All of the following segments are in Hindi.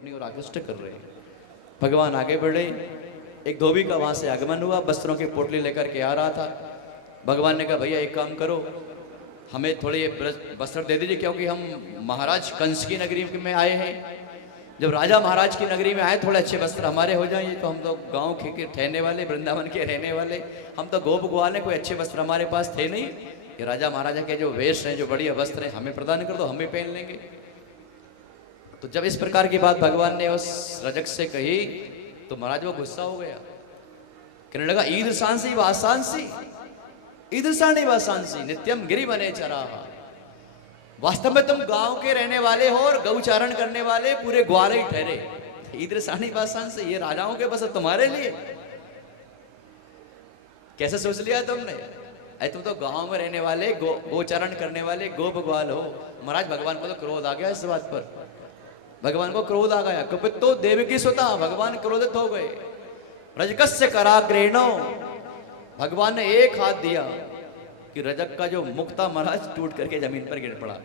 अपनी ओर आकृष्ट कर रहे हैं। भगवान आगे बढ़े, एक धोबी का वहां से आगमन हुआ, वस्त्रों की पोटली लेकर के आ रहा था। भगवान ने कहा भैया एक काम करो, हमें थोड़े वस्त्र दे दीजिए, क्योंकि हम महाराज कंस की नगरी में आए हैं। जब राजा महाराज की नगरी में आए, थोड़े अच्छे वस्त्र हमारे हो जाएंगे, तो हम तो गांव के ठहरने वाले, वृंदावन के रहने वाले, हम तो गोप ग्वाल हैं, कोई अच्छे वस्त्र हमारे पास थे नहीं। कि राजा महाराजा के जो वेश हैं, जो बढ़िया वस्त्र हैं, हमें प्रदान कर दो, हम भी पहन लेंगे। तो जब इस प्रकार की बात भगवान ने उस रजक से कही, तो महाराज वो गुस्सा हो गया, कहने लगा ईदृशांसी वासांसी, ईदृशाणी वासांसी नित्यम गिरि बने चराहा। वास्तव में तुम गांव के रहने वाले हो और गौचारण करने वाले पूरे ग्वाल ही ठहरे। ईदृशानी वासांसी, ये राजाओं के बस तुम्हारे लिए। कैसे सोच लिया तुमने? अरे तुम तो गांव में रहने वाले, गोचारण करने वाले गोप ग्वाल हो। महाराज भगवान को तो क्रोध आ गया इस बात पर, भगवान को क्रोध आ गया। कुपितो देवकी सुता, भगवान क्रोधित हो गए। रजकस्य कराग्रेणो, भगवान ने एक हाथ दिया कि रजक का जो मुख था महाराज टूट करके जमीन पर गिर पड़ा,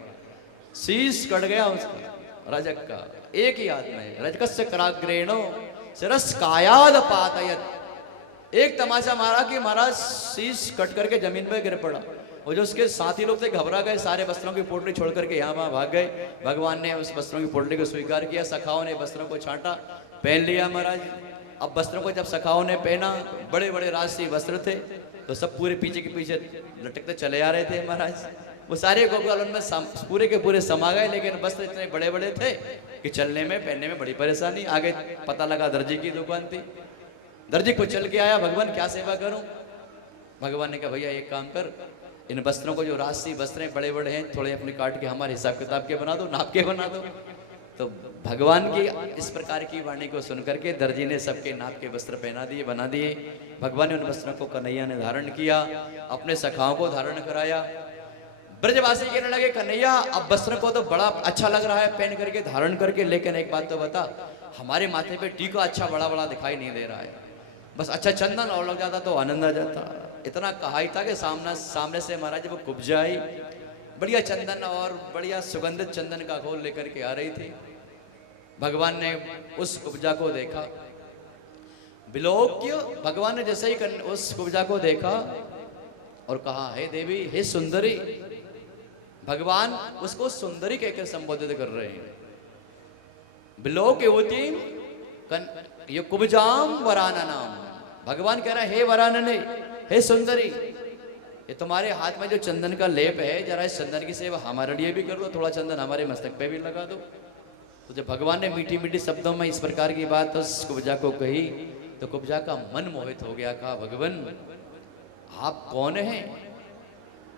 शीश कट गया उसका रजक का, एक ही हाथ में। रजकस्य कराग्रेणो शिरस कायाद पातयत, एक तमाचा मारा कि महाराज शीश कट करके जमीन पर गिर पड़ा। और जो उसके साथी लोग थे घबरा गए, सारे वस्त्रों की पोटली छोड़ करके यहाँ वहां भाग गए। भगवान ने उस वस्त्रों की पोटली को स्वीकार किया, सखाओं ने वस्त्रों को छांटा, पहन लिया महाराज। अब वस्त्रों को जब सखाओं ने पहना, बड़े बड़े राजसी वस्त्र थे, तो सब पूरे पीछे के पीछे लटकते चले आ रहे थे महाराज। वो सारे गोपाल उनमें पूरे के पूरे समा गए, लेकिन वस्त्र इतने बड़े बड़े थे कि चलने में पहनने में बड़ी परेशानी। आगे पता लगा दर्जी की दुकान थी, दर्जी को चल के आया, भगवान क्या सेवा करूं? भगवान ने कहा भैया एक काम कर, इन वस्त्रों को जो राजसी वस्त्र हैं बड़े बड़े हैं, थोड़े अपने काट के हमारे हिसाब किताब के बना दो, नाप के बना दो। तो भगवान की इस प्रकार की वाणी को सुनकर के दर्जी ने सबके नाप के वस्त्र पहना दिए, बना दिए। भगवान ने उन वस्त्रों को कन्हैया ने धारण किया, अपने सखाओं को धारण कराया। ब्रजवासी कहने लगे कन्हैया अब वस्त्र को तो बड़ा अच्छा लग रहा है पहन करके, धारण करके, लेकिन एक बात तो बता, हमारे माथे पे टीका अच्छा बड़ा बड़ा दिखाई नहीं दे रहा है, बस अच्छा चंदन और लग जाता तो आनंद आ जाता। इतना कहा ही था कि सामने से महाराज वो कुब्जा आई, बढ़िया चंदन और बढ़िया सुगंधित चंदन का घोल लेकर के आ रही थी। भगवान ने उस कुब्जा को देखा, विलोक्य, भगवान ने जैसे ही उस कुब्जा को देखा और कहा हे देवी, हे सुंदरी। भगवान उसको सुंदरी कहकर संबोधित कर रहे हैं। विलोक्य होती ये कुब्जाम वराना नाम, भगवान कह रहा है हे वरानने, हे सुंदरी, ये तुम्हारे हाथ में जो चंदन का लेप है, जरा इस चंदन की सेवा हमारे लिए भी कर दो, थोड़ा चंदन हमारे मस्तक पे भी लगा दो। तो जब भगवान ने मीठी मीठी शब्दों में इस प्रकार की बात उस कुब्जा को कही, तो कुब्जा का मन मोहित हो गया। कहा भगवान आप कौन हैं?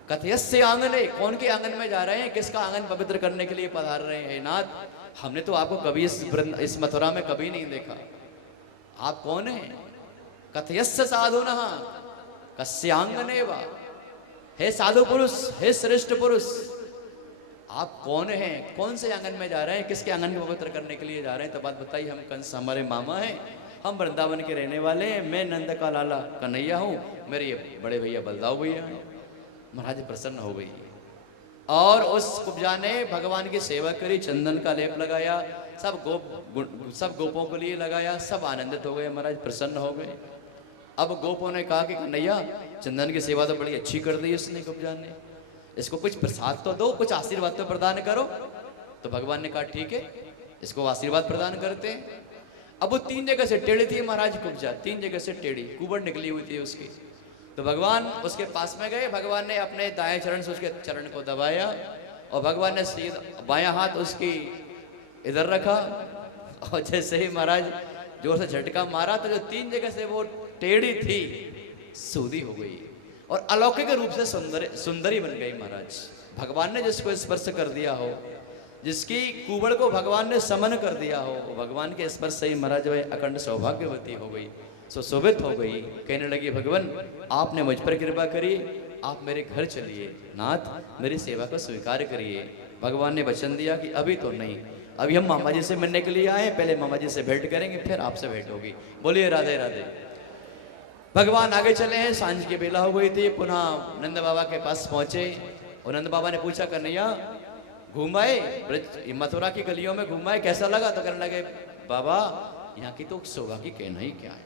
कथयस्य आंगने, कौन के आंगन में जा रहे हैं, किसका आंगन पवित्र करने के लिए पधार रहे हैं? नाथ, हमने तो आपको कभी इस मथुरा में कभी नहीं देखा, आप कौन हैं? कथयस्य साधुनः कस्यांगने वा, हे साधु पुरुष, हे श्रेष्ठ पुरुष, आप कौन हैं? कौन से आंगन में जा रहे हैं, किसके आंगन को पवित्र करने के लिए जा रहे हैं? तो बात बताइए। हम कंस हमारे मामा हैं, हम वृंदावन के रहने वाले हैं, मैं नंद का लाला कन्हैया हूँ, मेरे ये बड़े भैया बलदाऊ भैया हैं। महाराज प्रसन्न हो गई और उस कुब्जा ने भगवान की सेवा करी, चंदन का लेप लगाया, सब गोपों के लिए लगाया, सब आनंदित हो गए, महाराज प्रसन्न हो गए। अब गोपों ने कहा कि कन्हैया चंदन की सेवा तो बड़ी अच्छी कर दी इसने, कुब्जा ने, इसको कुछ प्रसाद तो दो, कुछ आशीर्वाद तो प्रदान करो। तो भगवान ने कहा ठीक है, इसको आशीर्वाद प्रदान करते हैं। अब वो 3 जगह से टेढ़ी थी महाराज कुब्जा, 3 जगह से टेढ़ी, कुबड़ निकली हुई थी उसकी। तो भगवान उसके पास में गए, भगवान ने अपने दाएं चरण से उसके चरण को दबाया और भगवान ने सीधा बायां हाथ उसकी इधर रखा और जैसे ही महाराज जोर से झटका मारा तो जो 3 जगह से वो टेढ़ी थी सूदी हो गई और अलौकिक रूप से सुंदरी बन गई महाराज। भगवान ने जिसको स्पर्श कर दिया हो, जिसकी कुबड़ को भगवान ने समन कर दिया हो, भगवान के स्पर्श से ही महाराज वह अखंड सौभाग्यवती हो गई, सुशोभित हो गई। कहने लगी भगवान आपने मुझ पर कृपा करी, आप मेरे घर चलिए, नाथ मेरी सेवा को स्वीकार करिए। भगवान ने वचन दिया कि अभी तो नहीं, अभी हम मामा जी से मिलने के लिए आए, पहले मामा जी से भेंट करेंगे, फिर आपसे भेंट होगी। बोलिए राधे राधे। भगवान आगे चले हैं, सांझ की बेला हो गई थी, पुनः नंद बाबा के पास पहुंचे और नंद बाबा ने पूछा कन्हैया घुमाए मथुरा की गलियों में घुमाए, कैसा लगा? तो कहने लगे बाबा यहाँ की तो शोभा की कहना ही क्या है,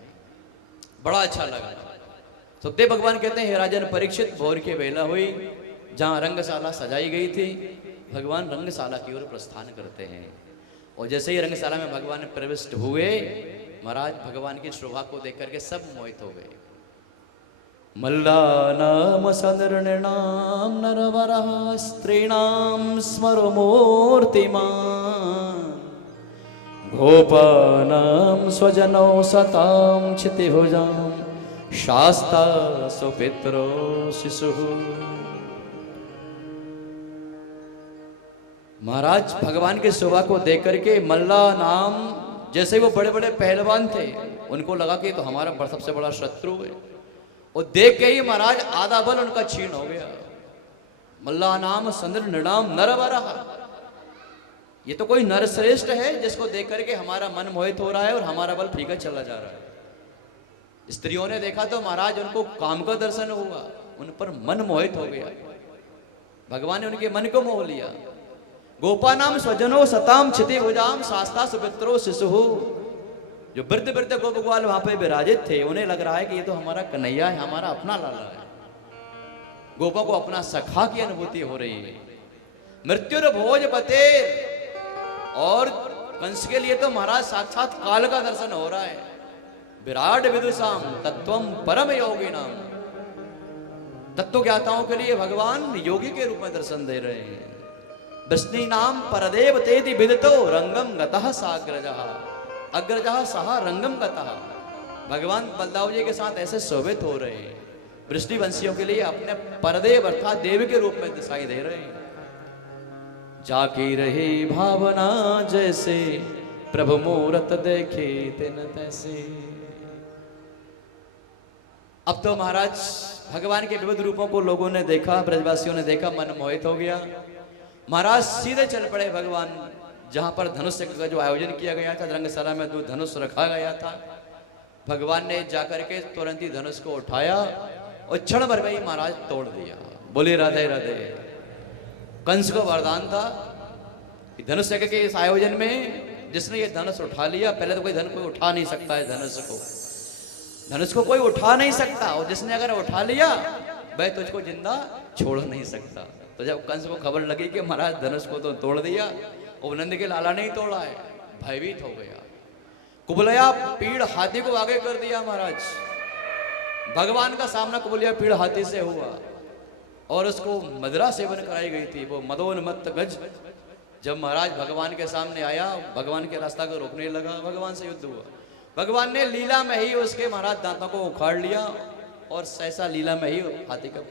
बड़ा अच्छा लगा। सुखदेव भगवान कहते हैं हे राजन परीक्षित, भोर की बेला हुई, जहाँ रंगशाला सजाई गई थी, भगवान रंगशाला की ओर प्रस्थान करते हैं। और जैसे ही रंगशाला में भगवान प्रविष्ट हुए, महाराज भगवान की शोभा को देख करके सब मोहित हो गए। मल्लानाम सनृणाम नरवरः स्त्रीणाम स्मरमूर्तिमान् गोपानां स्वजनौ सतां क्षितिभुजां शास्ता सुपित्रो शिशुः। महाराज भगवान की शोभा को देख करके मल्ला नाम, जैसे वो बड़े बड़े पहलवान थे, उनको लगा कि तो हमारा सबसे बड़ा शत्रु है, और देख के ही महाराज आधा बल उनका छीन हो गया। मल्ला नाम संद्र नृणाम नरवरः, ये तो कोई नरश्रेष्ठ है जिसको देख करके हमारा मन मोहित हो रहा है और हमारा बल फीका चला जा रहा है। स्त्रियों ने देखा तो महाराज उनको काम का दर्शन हुआ, उन पर मन मोहित हो गया, भगवान ने उनके मन को मोह लिया। गोपानाम स्वजनो सताम क्षितिभुजाम शास्ता सुपित्रो शिशुः, जो वृद्ध वृद्ध गोपगोपाल वहां पे विराजित थे, उन्हें लग रहा है कि ये तो हमारा कन्हैया है, हमारा अपना लाला है। गोपा को अपना सखा की अनुभूति हो रही है। मृत्युर भोज पते, और कंस के लिए तो महाराज साक्षात काल का दर्शन हो रहा है। विराट विदुषाम तत्वम परम योगी नाम, तत्व ज्ञाताओं के लिए भगवान योगी के रूप में दर्शन दे रहे हैं। विष्णु नाम परदेव तेति विदितो रंगम गतः साग्रजः, अग्रजः सह रंगम गतः। भगवान बलदाव जी के साथ ऐसे शोभित हो रहे हैं, वृष्णि वंशियों के लिए अपने परदेव अर्थात देव के रूप में दिखाई दे रहे हैं। जाकी रही भावना जैसे प्रभु मूरत देखे तिन तैसे। अब तो महाराज भगवान के विविध रूपों को लोगों ने देखा, ब्रजवासियों ने देखा, मन मोहित हो गया। महाराज सीधे चल पड़े भगवान जहां पर धनुष का जो आयोजन किया गया था, रंगशाला में जो धनुष रखा गया था, भगवान ने जाकर के तुरंत ही धनुष को उठाया और क्षण भर में ही महाराज तोड़ दिया। बोले राधे राधे। कंस को वरदान था कि धनुष के इस आयोजन में जिसने ये धनुष उठा लिया, पहले तो कोई कोई उठा नहीं सकता है धनुष को कोई उठा नहीं सकता, और जिसने अगर उठा लिया वह तुझको जिंदा छोड़ नहीं सकता। तो जब कंस को खबर लगी कि महाराज धनुष को तो तोड़ दिया, और नंद के लाला नहीं तोड़ा है, भयभीत हो गया। कुबलया पीड़ हाथी को आगे कर दिया महाराज। भगवान का सामना कुबलया पीड़ हाथी से हुआ और उसको मदिरा सेवन कराई गई थी। वो मदोन्मत्त गज जब महाराज भगवान के सामने आया, भगवान के रास्ता को रोकने लगा, भगवान से युद्ध हुआ। भगवान ने लीला में ही उसके महाराज दांतों को उखाड़ लिया और सहसा लीला में ही हाथी का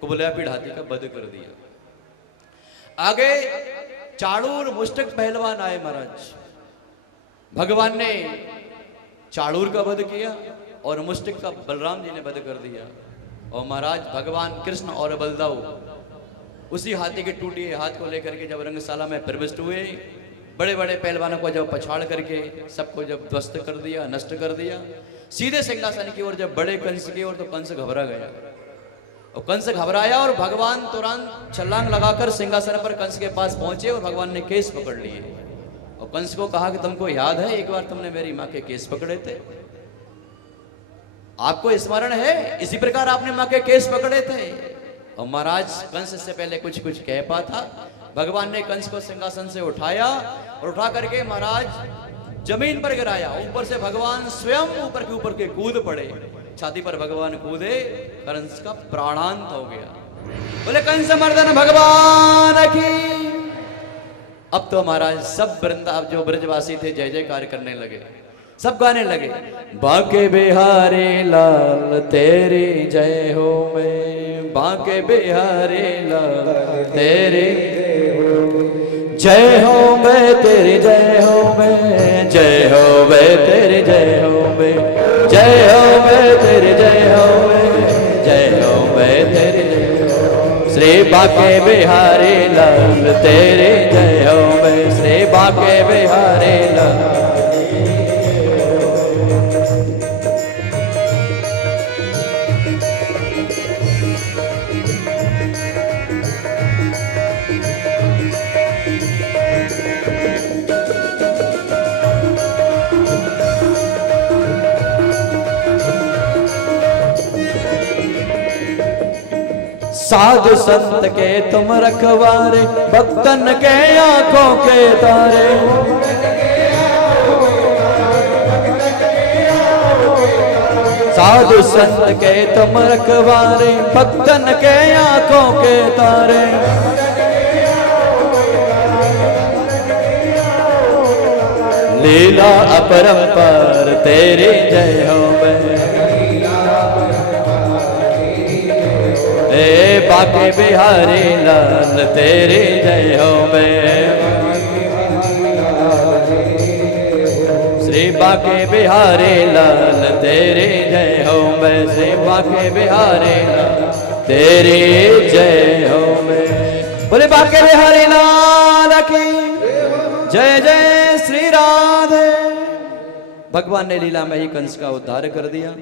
कुबलया पीड़ हाथी का वध कर दिया। आगे चाड़ूर मुष्टक पहलवान आए महाराज। भगवान ने चाड़ूर का वध किया और मुष्टिक का बलराम जी ने वध कर दिया। और महाराज भगवान कृष्ण और बलदाऊ उसी हाथी के टूटे हाथ को लेकर के जब रंगशाला में प्रविष्ट हुए, बड़े बड़े पहलवानों को जब पछाड़ करके सबको जब ध्वस्त कर दिया, नष्ट कर दिया, सीधे सिंहासन की ओर जब बड़े कंस की ओर, तो कंस घबरा गया। और कंस घबराया और भगवान तुरंत छलांग लगाकर सिंहासन पर कंस के पास पहुंचे और भगवान ने केस पकड़ लिए और कंस को कहा कि तुमको याद है एक बार तुमने मेरी माँ के केस पकड़े थे, आपको स्मरण है? इसी प्रकार आपने माँ के केस पकड़े थे। और महाराज कंस से पहले कुछ कुछ कह पा था। भगवान ने कंस को सिंहासन से उठाया और उठा करके महाराज जमीन पर गिराया। ऊपर से भगवान स्वयं ऊपर के कूद पड़े। छाती पर भगवान कूदे, कंस का प्राणांत हो गया। बोले कंस मर्दन भगवान की। अब तो महाराज सब वृंदावन जो ब्रजवासी थे जय जयकार करने लगे, सब गाने लगे, बांके बिहारी लाल तेरी जय हो मैं, बांके बिहारी लाल तेरी जय हो मैं, तेरी जय हो मैं, जय हो मैं तेरी जय हो मैं, जय हो मैं तेरी जय हो मैं, जय हो मैं तेरी जय हो। श्री बांके बिहारी लाल तेरी जय हो मैं, श्री बांके बिहारी लाल। साधु संत के तुम रखवारे, भक्तन के आंखों के तारे। साधु संत के तुम रखवारे, भक्तन के आंखों के तारे। लीला अपरंपार तेरी जय हो हे बाके बिहारी लाल तेरी जय हो श्री बाके बिहारी लाल तेरी जय हो श्री बाके बिहारी लाल तेरी जय हो बोले बाके बिहारी लाल की जय जय श्री राधे। भगवान ने लीला में ही कंस का उद्धार कर दिया।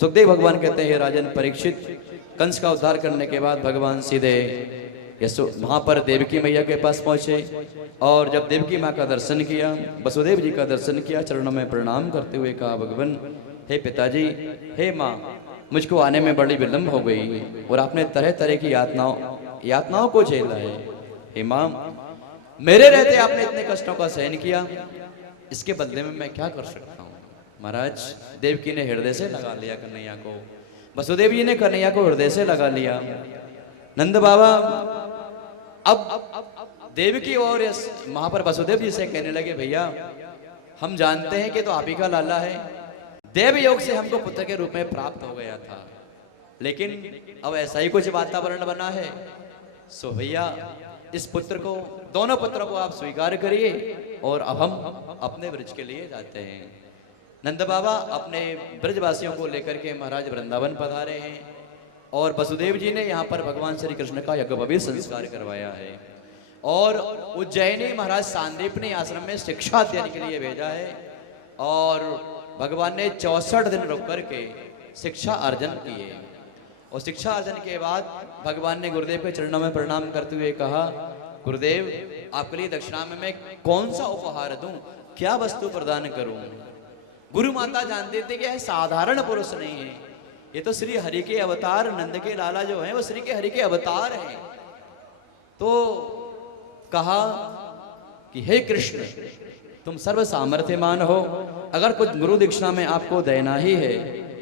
सुखदेव भगवान कहते हैं राजन परीक्षित, कंस का उद्धार करने के बाद भगवान सीधे वहां पर देवकी मैया के पास पहुंचे और जब देवकी माँ का दर्शन किया, वसुदेव जी का दर्शन किया, चरणों में प्रणाम करते हुए कहा भगवान हे पिताजी, हे माँ, मुझको आने में बड़ी विलंब हो गई और आपने तरह तरह की यातनाओं को झेला है। हे माँ, मेरे रहते आपने इतने कष्टों का सहन किया, इसके बदले में मैं क्या कर सकता हूँ। महाराज देवकी ने हृदय से लगा लिया कन्हैया को, वसुदेव जी ने कन्हैया को हृदय से लगा लिया। नंद बाबा अब देवकी और वहां पर वसुदेव जी से कहने लगे भैया हम जानते हैं कि तो आप ही का लाला है, देव योग से हमको पुत्र के रूप में प्राप्त हो गया था, लेकिन अब ऐसा ही कुछ वातावरण बना है, सो भैया इस पुत्र को, दोनों पुत्रों को आप स्वीकार करिए और अब हम अपने ब्रज के लिए जाते हैं। नंद बाबा अपने ब्रजवासियों को लेकर के महाराज वृंदावन पधारे हैं और वसुदेव जी ने यहाँ पर भगवान श्री कृष्ण का यज्ञोपवीत संस्कार करवाया है और उज्जैनी महाराज सांदीपनी आश्रम में शिक्षा अध्ययन के लिए भेजा है और भगवान ने 64 दिन रुक करके शिक्षा अर्जन किए और शिक्षा अर्जन के बाद भगवान ने गुरुदेव के चरणों में प्रणाम करते हुए कहा, गुरुदेव आपके लिए दक्षिणा में मैं कौन सा उपहार दूं, क्या वस्तु प्रदान करूं। गुरु माता जानते थे कि यह साधारण पुरुष नहीं है, ये तो श्री हरि के अवतार, नंद के लाला जो हैं वो श्री के हरि के अवतार हैं। तो कहा कि हे कृष्ण तुम सर्व सामर्थ्यमान हो, अगर कुछ गुरु दीक्षा में आपको देना ही है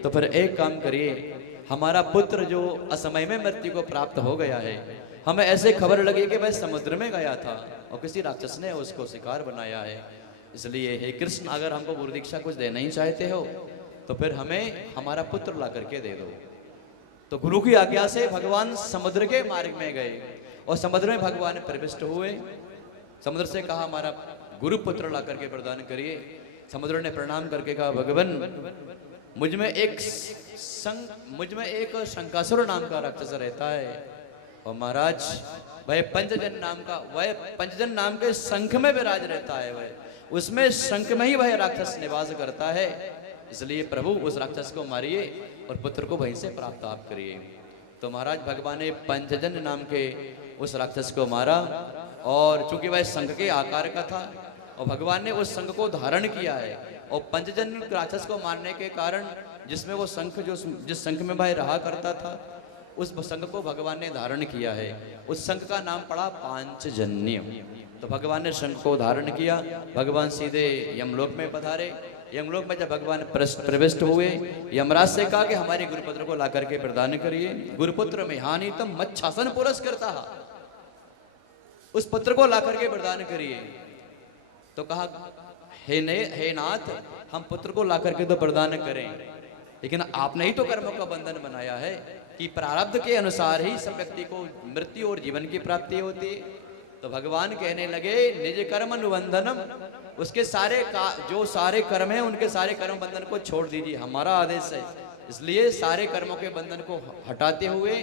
तो फिर एक काम करिए, हमारा पुत्र जो असमय में मृत्यु को प्राप्त हो गया है, हमें ऐसे खबर लगी कि वह समुद्र में गया था और किसी राक्षस ने उसको शिकार बनाया है, इसलिए हे कृष्ण अगर हमको गुरु दीक्षा कुछ देना ही चाहते हो तो फिर हमें हमारा पुत्र ला करके दे दो। तो गुरु की आज्ञा से भगवान समुद्र के मार्ग में गए और समुद्र में भगवान प्रविष्ट हुए। समुद्र से कहा हमारा गुरु पुत्र ला करके प्रदान करिए। समुद्र ने प्रणाम करके कहा भगवान मुझ में एक शंकासुर नाम का राक्षस रहता है और महाराज वह पंचजन नाम के शंख में विराज रहता है, वह उसमें शंख में ही वह राक्षस निवास करता है, इसलिए प्रभु उस राक्षस को मारिए और पुत्र को वहीं से प्राप्त आप करिए। तो महाराज भगवान ने पंचजन नाम के उस राक्षस को मारा और चूंकि वह शंख के आकार का था और भगवान ने उस शंख को धारण किया है और पंचजन राक्षस को मारने के कारण जिसमें वो शंख जिस शंख में वह रहा करता था उस शंख को भगवान ने धारण किया है, उस शंख का नाम पड़ा पांचजन्य। तो भगवान ने शंख को धारण किया, भगवान सीधे यमलोक में पधारे। यमलोक में जब भगवान प्रविष्ट हुए, यमराज से कहा कि हमारे गुरुपुत्र को ला करके प्रदान करिए। गुरुपुत्र में हानि तम मच्छासन पुरस्कर्ता, उस पुत्र को ला करके प्रदान करिए। तो कहा हे नाथ हम पुत्र को ला करके तो प्रदान करें, लेकिन आपने ही तो कर्मों का बंधन बनाया है कि प्रारब्ध के अनुसार ही सब व्यक्ति को मृत्यु और जीवन की प्राप्ति होती है। तो भगवान कहने लगे निज कर्म अनुबंधनम, उसके जो सारे कर्म हैं उनके सारे कर्म बंधन को छोड़ दीजिए, हमारा आदेश है। इसलिए सारे कर्मों के बंधन को हटाते हुए,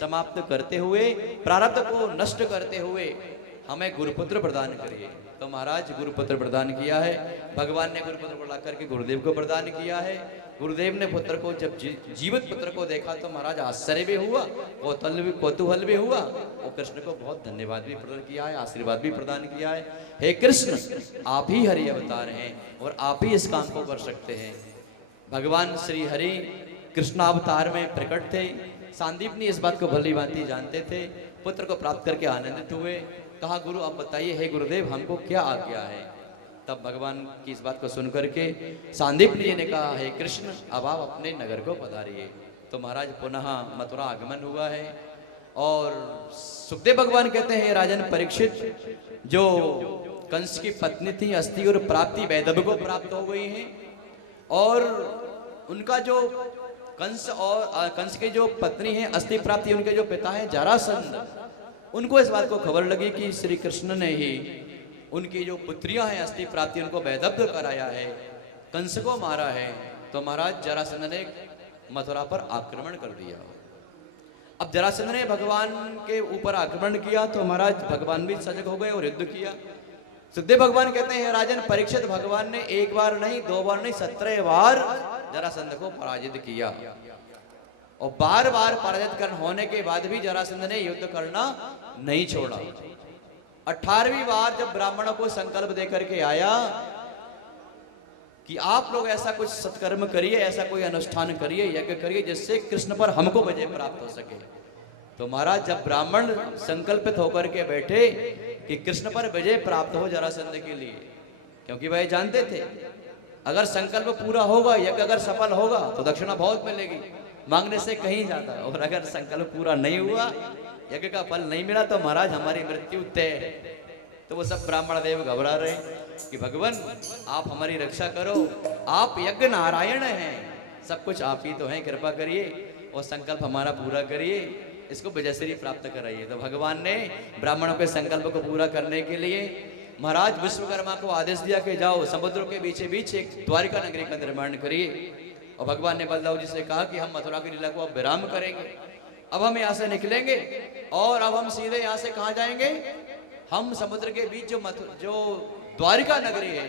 समाप्त करते हुए, प्रारब्ध को नष्ट करते हुए हमें गुरुपुत्र प्रदान करिए। तो महाराज गुरुपुत्र प्रदान किया है, भगवान ने गुरुपुत्र को ला करके गुरुदेव को प्रदान किया है। गुरुदेव ने पुत्र को जब जीवित पुत्र को देखा तो महाराज आश्चर्य भी हुआ, कौतूहल भी हुआ और कृष्ण को बहुत धन्यवाद भी प्रदान किया है, आशीर्वाद भी प्रदान किया है। हे कृष्ण आप ही हरि अवतार हैं और आप ही इस काम को कर सकते हैं। भगवान श्री हरि कृष्ण अवतार में प्रकट थे, सांदीप ने इस बात को भली भांति जानते थे, पुत्र को प्राप्त करके आनंदित हुए। कहा गुरु अब बताइए हे गुरुदेव हमको क्या आज्ञा है। तब भगवान की इस बात को सुनकर के सांदीप जी ने कहा हे कृष्ण अब आप अपने नगर को पधारिए। तो महाराज पुनः मथुरा आगमन हुआ है। और सुखदेव भगवान कहते हैं राजन परीक्षित, जो कंस की पत्नी थी अस्थि और प्राप्ति वैदव को प्राप्त हो गई है। और उनका जो कंस की जो पत्नी है अस्थि प्राप्ति, उनके जो पिता है जरासंध, उनको इस बात को खबर लगी कि श्री कृष्ण ने ही उनकी जो पुत्रियां हैं अस्थि प्राप्ति उनको वैदव्य कराया है, कंस को मारा है। तो महाराज जरासंध ने मथुरा पर आक्रमण कर दिया। अब जरासंध ने भगवान के ऊपर आक्रमण किया तो महाराज भगवान भी सजग हो गए और युद्ध किया। सुखदेव भगवान कहते हैं राजन परीक्षित भगवान ने एक बार नहीं, दो बार नहीं, 17 बार जरासंध को पराजित किया। और बार बार पराजित होने के बाद भी जरासंध ने युद्ध करना नहीं छोड़ा। 18वीं बार जब ब्राह्मणों को संकल्प देकर के आया कि आप लोग ऐसा कुछ सत्कर्म करिए, ऐसा कोई अनुष्ठान करिए, यज्ञ करिए जिससे कृष्ण पर हमको विजय प्राप्त हो सके। तो महाराज जब ब्राह्मण संकल्पित होकर के बैठे कि कृष्ण पर विजय प्राप्त हो जरासंध के लिए, क्योंकि वह जानते थे अगर संकल्प पूरा होगा, यज्ञ अगर सफल होगा तो दक्षिणा बहुत मिलेगी, मांगने से कहीं ज्यादा। और अगर संकल्प पूरा नहीं हुआ, यज्ञ का फल नहीं मिला तो महाराज हमारी मृत्यु तय है। तो वो सब ब्राह्मण देव घबरा रहे कि भगवान आप हमारी रक्षा करो, आप यज्ञ नारायण हैं, सब कुछ आप ही तो हैं, कृपा करिए और संकल्प हमारा पूरा करिए, इसको विजयश्री प्राप्त कराइए। तो भगवान ने ब्राह्मणों के संकल्प को पूरा करने के लिए महाराज विश्वकर्मा को आदेश दिया कि जाओ समुद्र के बीचे बीच एक द्वारिका नगरी का निर्माण करिए। और भगवान ने बलदाऊ जी से कहा कि हम मथुरा की लीला को अब विराम करेंगे, अब हम यहाँ से निकलेंगे और अब हम सीधे यहाँ से कहाँ जाएंगे, हम समुद्र के बीच जो द्वारिका नगरी है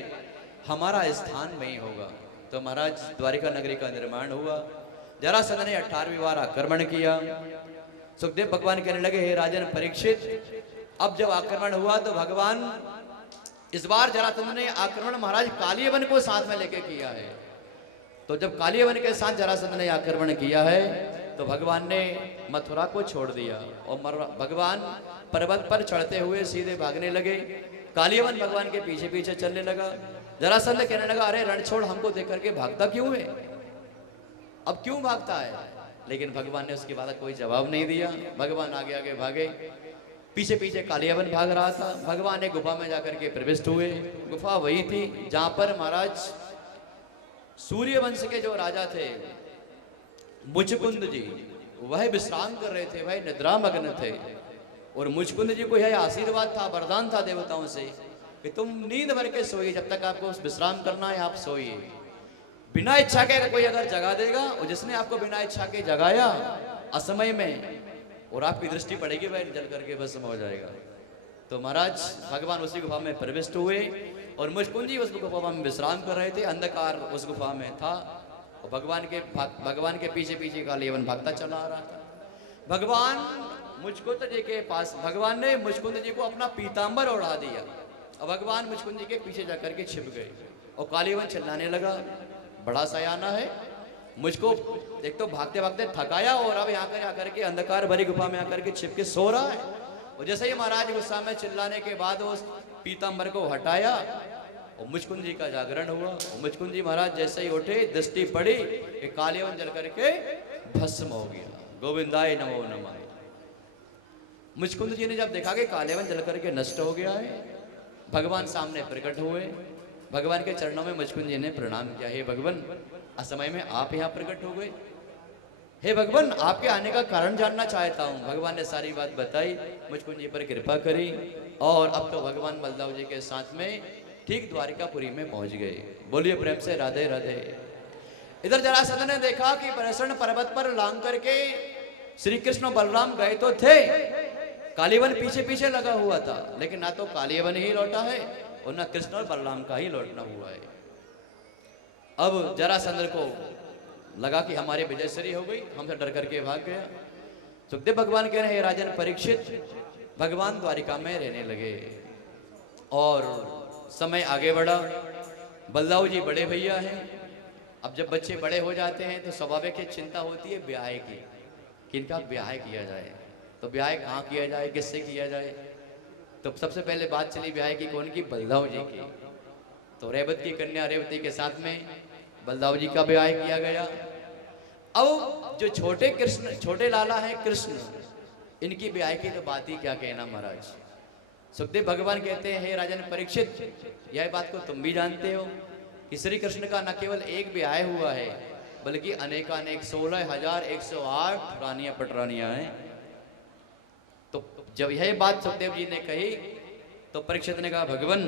हमारा स्थान में ही होगा। तो महाराज द्वारिका नगरी का निर्माण हुआ। जरासंध ने 18वीं बार आक्रमण किया। सुखदेव भगवान कहने लगे हे राजन परीक्षित, अब जब आक्रमण हुआ तो भगवान इस बार जरासंध ने आक्रमण महाराज कालियवन को साथ में लेके किया है। तो जब कालियवन के साथ जरासंध ने आक्रमण किया है तो भगवान ने मथुरा को छोड़ दिया और भगवान पर्वत पर चढ़ते हुए सीधे भागने लगे। कालियवन भगवान के पीछे पीछे चलने लगा। जरासंध कहने लगा अरे रण छोड़, हमको देख करके भागता क्यों है, अब क्यों भागता है। लेकिन भगवान ने उसकी बात कोई जवाब नहीं दिया। भगवान आगे आगे भागे, पीछे पीछे कालियवन भाग रहा था। भगवान एक गुफा में जाकर के प्रविष्ट हुए। गुफा वही थी जहां पर महाराज सूर्यवंश के जो राजा थे मुचकुंद जी, वह विश्राम कर रहे थे, वह निद्रा मग्न थे। और मुचकुंद जी को यह आशीर्वाद था, वरदान था देवताओं से कि तुम नींद भर के सोइए, जब तक आपको विश्राम करना है आप सोइए, बिना इच्छा के कोई अगर जगा देगा, और जिसने आपको बिना इच्छा के जगाया असमय में और आपकी दृष्टि पड़ेगी वह जल करके भस्म हो जाएगा। तो महाराज भगवान उसी गुफा में प्रविष्ट हुए और मुचकुंद जी उस गुफा में विश्राम कर रहे थे। अंधकार उस गुफा में था और भगवान के पीछे पीछे कालियवन भागता चला आ रहा था। भगवान मुचकुंद जी के पास, भगवान ने मुचकुंद जी को अपना पीतांबर ओढ़ा दिया और भगवान मुचकुंद जी के पीछे जाकर के छिप गए। और कालियवन चिल्लाने लगा बड़ा सयाना है, मुझको एक तो भागते भागते थकाया और अब यहाँ कर आकर के अंधकार भरी गुफा में आकर के छिप के सो रहा है। और जैसे ही महाराज गुस्सा में चिल्लाने के बाद उस पीतांबर को हटाया और मुचकुंद जी का जागरण हुआ। मुचकुंद जी महाराज जैसे ही उठे, दृष्टि पड़ी कि कालियवन जल करके भस्म हो गया। गोविंदाय नमो नमः। मुचकुंद जी ने जब देखा कि कालियवन जल करके नष्ट हो गया है, भगवान सामने प्रकट हुए। भगवान के चरणों में मुचकुंद जी ने प्रणाम किया। हे भगवान, असमय में आप यहाँ प्रकट हो गए। हे भगवान, आपके आने का कारण जानना चाहता हूँ। भगवान ने सारी बात बताई, मुचकुंद जी पर कृपा करी और अब तो भगवान बलदाऊ जी के साथ में ठीक द्वारिकापुरी में पहुंच गए। बोलिए प्रेम से राधे राधे। इधर जरासंध ने देखा कि प्रसन्न पर्वत पर लांग करके श्री कृष्ण बलराम गए तो थे, कालियवन पीछे पीछे लगा हुआ था, लेकिन ना तो कालियवन ही लौटा है और ना कृष्ण और बलराम का ही लौटना हुआ है। अब जरासंध को लगा कि हमारे विजयश्री हो गई, हमसे डर करके भाग गया। सुखदेव भगवान कह रहे हैं राजन परीक्षित, भगवान द्वारिका में रहने लगे और समय आगे बढ़ा। बलदाऊ जी बड़े भैया हैं। अब जब बच्चे बड़े हो जाते हैं तो स्वाभाविक चिंता होती है ब्याह की। कि इनका ब्याह किया जाए। तो ब्याह कहाँ किया जाए, किससे किया जाए? तो सबसे पहले बात चली ब्याह की कौन की? बलदाऊ जी की। तो रेवत की कन्या रेवती के साथ में बलदाऊ जी का ब्याह किया गया। अब जो छोटे कृष्ण, छोटे लाला है कृष्ण, इनकी ब्याह की तो बात ही क्या कहना महाराज। सुखदेव भगवान कहते हैं, हे राजन परीक्षित, यह बात को तुम भी जानते हो कि श्री कृष्ण का न केवल एक ब्याह हुआ है, बल्कि अनेकानेक 16,108 रानियां पटरानियां हैं। तो जब यह बात सुखदेव जी ने कही तो परीक्षित ने कहा, भगवान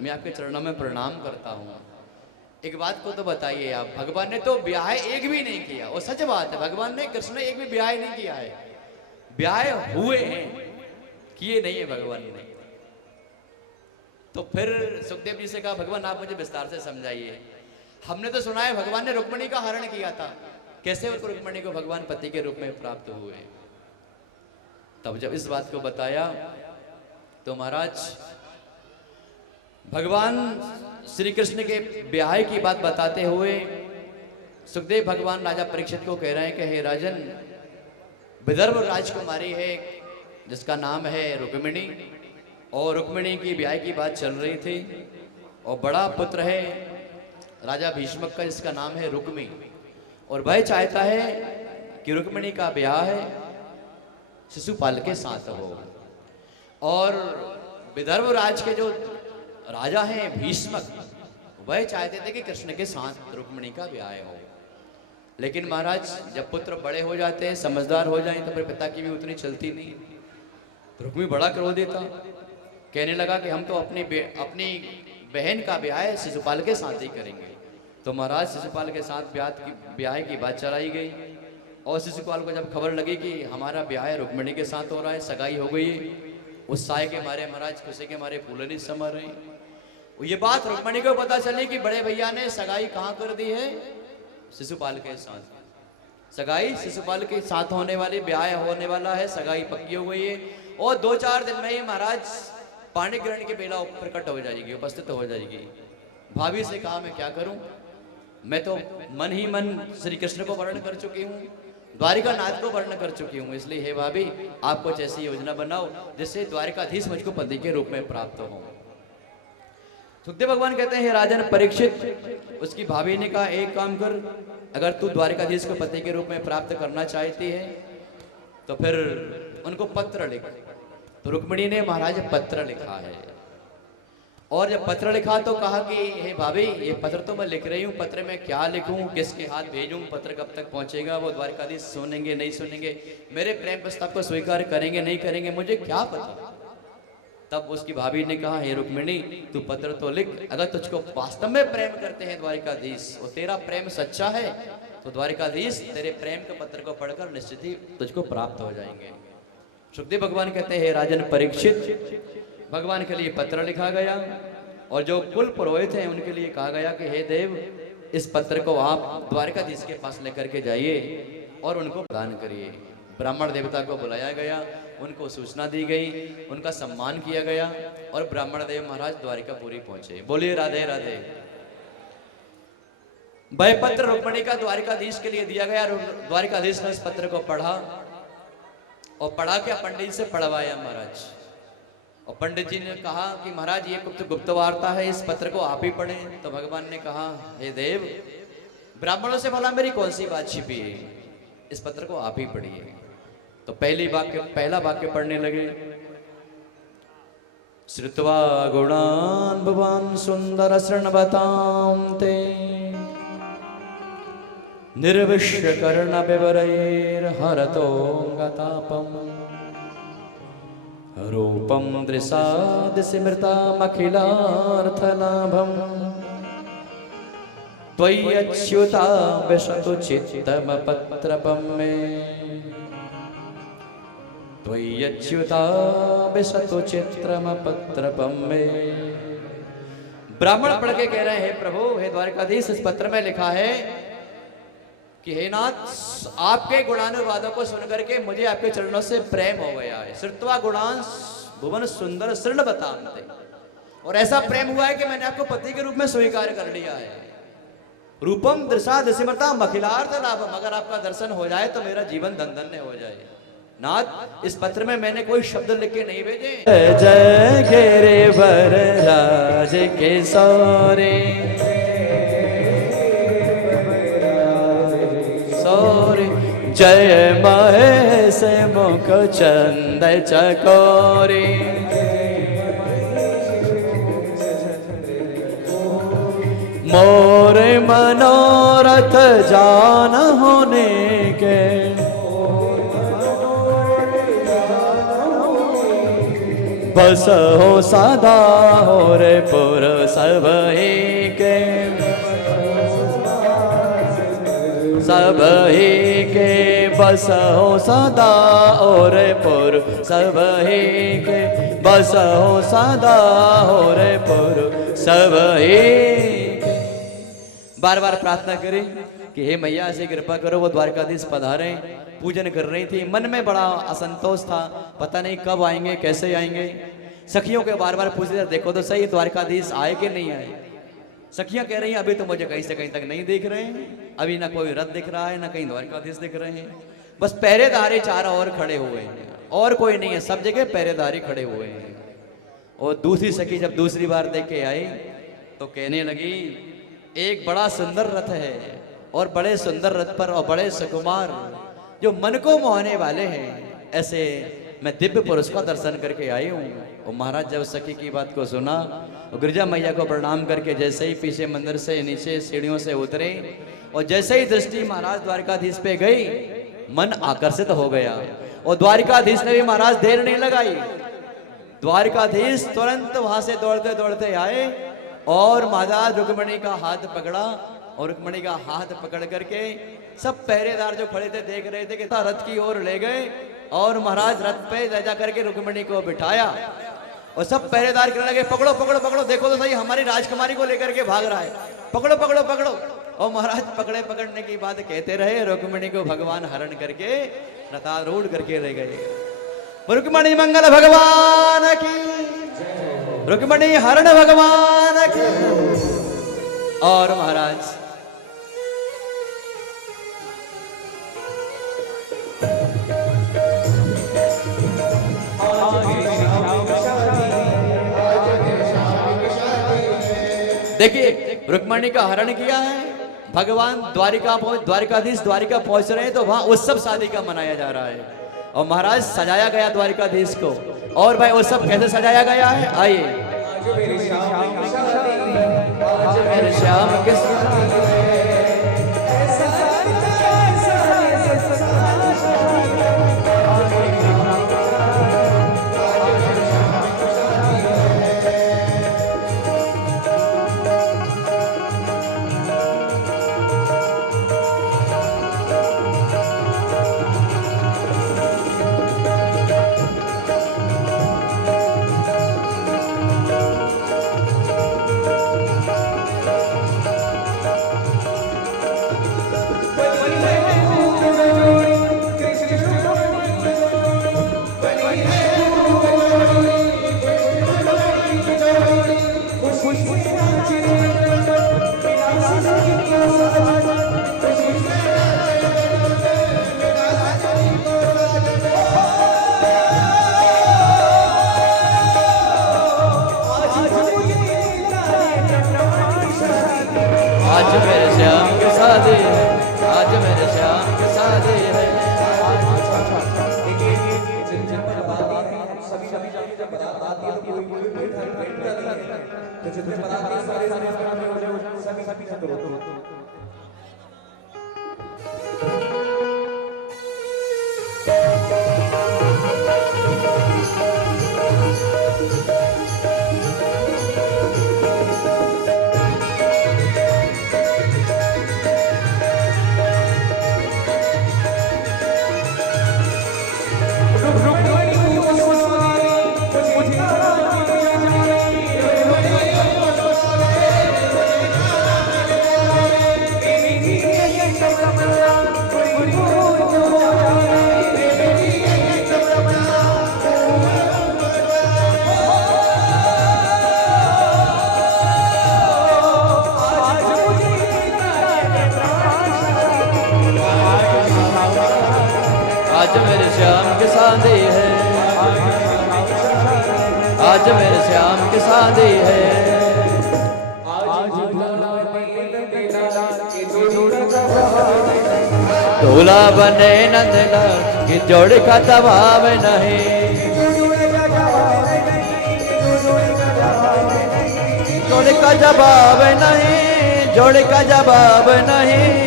मैं आपके चरणों में प्रणाम करता हूँ, एक बात को तो बताइए आप, भगवान ने तो ब्याह एक भी नहीं किया। और सच बात है, भगवान ने, कृष्ण ने एक भी ब्याह नहीं किया है। ब्याह हुए हैं, किए नहीं है भगवान ने। तो फिर सुखदेव जी से कहा, भगवान आप मुझे विस्तार से समझाइए, हमने तो सुना है भगवान ने रुक्मिणी का हरण किया था, कैसे उनको रुक्मिणी को भगवान पति के रूप में प्राप्त हुए? तब जब इस बात को बताया तो महाराज भगवान श्री कृष्ण के ब्याह की बात बताते हुए सुखदेव भगवान राजा परीक्षित को कह रहे हैं कि हे राजन, विदर्भ राजकुमारी है जिसका नाम है रुक्मिणी, और रुक्मिणी की ब्याह की बात चल रही थी, और बड़ा पुत्र है राजा भीष्मक का जिसका नाम है रुक्मी, और वह चाहता है कि रुक्मिणी का ब्याह है शिशुपाल के साथ हो। और विदर्भ राज के जो राजा हैं भीष्मक, वह चाहते थे कि कृष्ण के साथ रुक्मिणी का ब्याह हो। लेकिन महाराज जब पुत्र बड़े हो जाते हैं, समझदार हो जाएं, तो फिर पिता की भी उतनी चलती नहीं। तो रुक्मी बड़ा क्रोधित था, कहने लगा कि हम तो अपनी बहन का ब्याह शिशुपाल के साथ ही करेंगे। तो महाराज शिशुपाल के साथ ब्याह की बात चलाई गई, और शिशुपाल को जब खबर लगी कि हमारा ब्याह रुक्मिणी के साथ हो रहा है, सगाई हो गई, उस साय के मारे महाराज खुशी के मारे फूले नहीं समर रहे। ये बात रुक्मिणी को पता चली कि बड़े भैया ने सगाई कहाँ कर दी है, शिशुपाल के साथ। सगाई शिशुपाल के साथ होने वाली, ब्याह होने वाला है, सगाई पक्की हो गई है, और 2-4 दिन में ही महाराज पाणी ग्रहण की बेला प्रकट हो जाएगी, उपस्थित हो जाएगी। भाभी से कहा मैं क्या करूं, मैं तो मन ही मन श्री कृष्ण को वर्ण कर चुकी हूँ, द्वारिका नाथ को वर्ण कर चुकी हूँ, इसलिए हे भाभी आप कुछ ऐसी योजना बनाओ जिससे द्वारिकाधीश मुझको पति के रूप में प्राप्त हो। सुखदेव भगवान कहते हैं, राजन परीक्षित, उसकी भाभी ने कहा एक काम कर, अगर तू द्वारिकाधीश को पति के रूप में प्राप्त करना चाहती है तो फिर उनको पत्र लिख। तो रुक्मिणी ने महाराज पत्र लिखा है, और जब पत्र लिखा तो कहा कि हे भाभी ये पत्र तो मैं लिख रही हूँ, पत्र में क्या लिखूं, किसके हाथ भेजूं, पत्र कब तक पहुंचेगा, वो द्वारकाधीश सुनेंगे नहीं सुनेंगे, मेरे प्रेम प्रस्ताव को स्वीकार करेंगे नहीं करेंगे, मुझे क्या पता। तब उसकी भाभी ने कहा, हे रुक्मिणी तू पत्र तो लिख, अगर तुझको वास्तव में प्रेम करते हैं द्वारिकाधीश और तेरा प्रेम सच्चा है तो द्वारिकाधीश तेरे प्रेम के पत्र को पढ़कर निश्चित ही तुझको प्राप्त हो जाएंगे। सुखदेव भगवान कहते हैं, राजन परीक्षित, भगवान के लिए पत्र लिखा गया, और जो कुल पुरोहित हैं उनके लिए कहा गया कि हे देव इस पत्र को आप द्वारिकाधीश के पास लेकर के जाइए और उनको प्रदान करिए। ब्राह्मण देवता को बुलाया गया, उनको सूचना दी गई, उनका सम्मान किया गया, और ब्राह्मण देव महाराज द्वारिकापुरी पहुंचे। बोलिए राधे राधे। वह पत्र रुक्मिणी का द्वारिकाधीश के लिए दिया गया। द्वारिकाधीश ने इस पत्र को पढ़ा, और पढ़ा के पंडित से पढ़वाया महाराज। और पंडित जी ने कहा कि महाराज ये गुप्त वार्ता है, इस पत्र को आप ही पढ़ें। तो भगवान ने कहा, हे देव ब्राह्मणों से भला मेरी कौन सी बात छिपी है, इस पत्र को आप ही पढ़िए। तो पहला वाक्य पढ़ने लगे, श्रुत्वा गुणान् भवान् सुंदर शृण्वतां ते निर्विश्य कर्ण विवरैर्हरतो गतापम् रूपं दृशाद् स्मृतामखिलार्थलाभम् त्वय्यच्युता विशतु चित्तमपत्रपं मे त्वय्यच्युता विशतु चित्रमपत्रपं मे। ब्राह्मण पढ़ के कह रहे हैं, प्रभु हे द्वारकाधीश इस पत्र में लिखा है कि हे नाथ आपके गुणानुवादों को सुनकर के मुझे आपके चरणों से प्रेम हो गया है। श्रुत्वा गुणान् भुवन सुंदर शृण्वतां ते, और ऐसा प्रेम हुआ है कि मैंने आपको पति के रूप में स्वीकार कर लिया है। रूपम दृशा दृश्यमता मखिलार्थ लाभम, अगर आपका दर्शन हो जाए तो मेरा जीवन धन्य हो जाए। नाथ, इस पत्र में मैंने कोई शब्द लिख के नहीं भेजे। जय गिरिवर राज किशोरी सौरी जय महेश मुख चंद चकोरी मोर मनोरथ जान होने के बस हो सदा हो रे पुर सब ही के, सब ही के बस हो सदा और पुर सब ही के, बस हो सदा और पुर सब ही। बार बार प्रार्थना करें कि हे मैया से कृपा करो, वो द्वारकाधीश पधारे। पूजन कर रही थी, मन में बड़ा असंतोष था, पता नहीं कब आएंगे कैसे आएंगे। सखियों के बार बार पूछ रहे, देखो तो सही द्वारकाधीश आए कि नहीं आए। सखियां कह रही हैं अभी तो मुझे कहीं से कहीं तक नहीं दिख रहे हैं, अभी ना कोई रथ दिख रहा है ना कहीं द्वारकाधीश दिख रहे हैं, बस पहरेदारी चारों ओर खड़े हुए हैं और कोई नहीं है, सब जगह पहरेदारी खड़े हुए हैं। और दूसरी सखी जब दूसरी बार देख के आई तो कहने लगी, एक बड़ा सुंदर रथ है और बड़े सुंदर रथ पर और बड़े सुकुमार जो मन को मोहने वाले हैं, ऐसे मैं दिव्य पुरुष का दर्शन करके आई हूँ। और महाराज जब सखी की बात को सुना, गिरजा मैया को प्रणाम करके जैसे ही पीछे मंदिर से नीचे सीढ़ियों से उतरे और जैसे ही दृष्टि महाराज द्वारकाधीश पे गई, मन आकर्षित हो गया। और द्वारकाधीश ने भी महाराज देर नहीं लगाई, द्वारकाधीश तुरंत वहां से दौड़ते दौड़ते आए और महाराज रुक्मिणी का हाथ पकड़ा और रुक्मिणी का हाथ पकड़ करके सब पहरेदार जो खड़े थे देख रहे थे कि रथ की ओर ले गए और महाराज रथ पे ले जा करके रुक्मिणी को बिठाया और सब पहरेदार कहने लगे, पकड़ो पकड़ो पकड़ो, देखो तो सही हमारी राजकुमारी को लेकर के भाग रहा है, पकड़ो पकड़ो पकड़ो। और महाराज पकड़े पकड़ने की बात कहते रहे, रुक्मिणी को भगवान हरण करके रथारूढ़ करके ले गए। रुक्मिणी मंगल भगवान की, रुक्मिणी हरण भगवान की। और महाराज देखिए रुक्मिणी का हरण किया है, भगवान द्वारिकाधीश द्वारिका पहुंच रहे हैं तो वहां उत्सव शादी का मनाया जा रहा है और महाराज सजाया गया द्वारिकाधीश को। और भाई उत्सव कैसे सजाया गया है, आइए। मेरे श्याम के आज मेरे श्याम की शादी है, आज मेरे श्याम की शादी है। दूल्हा बने नंदलाल की जोड़ी का जवाब नहीं, जोड़ी का जवाब नहीं, जोड़ी का जवाब नहीं।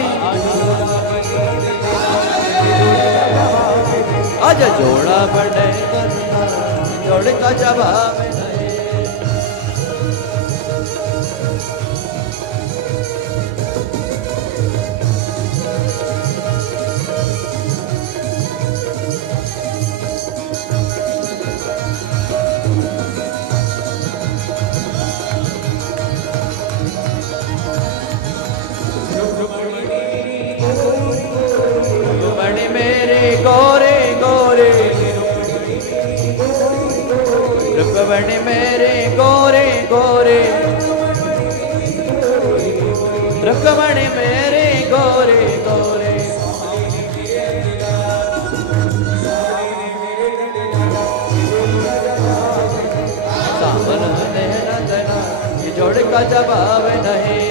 आज जोड़ा बने जोड़ी का जवाब नहीं। रुक्मणी मेरे गोरे गोरे, रुक्मणी मेरे गोरे गोरे, रुक्मणी मेरे गोरे गोरे। सावन ने नंदना ये जोड़ का जवाब नहीं।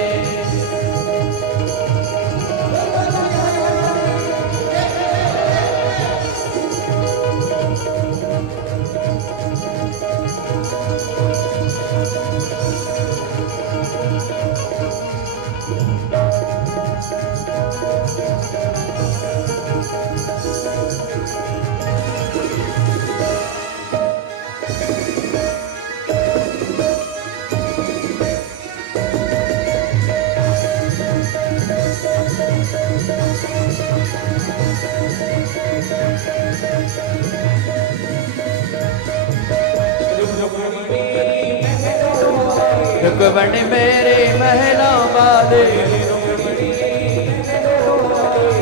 रुक्मणी मेरे महलों वाले,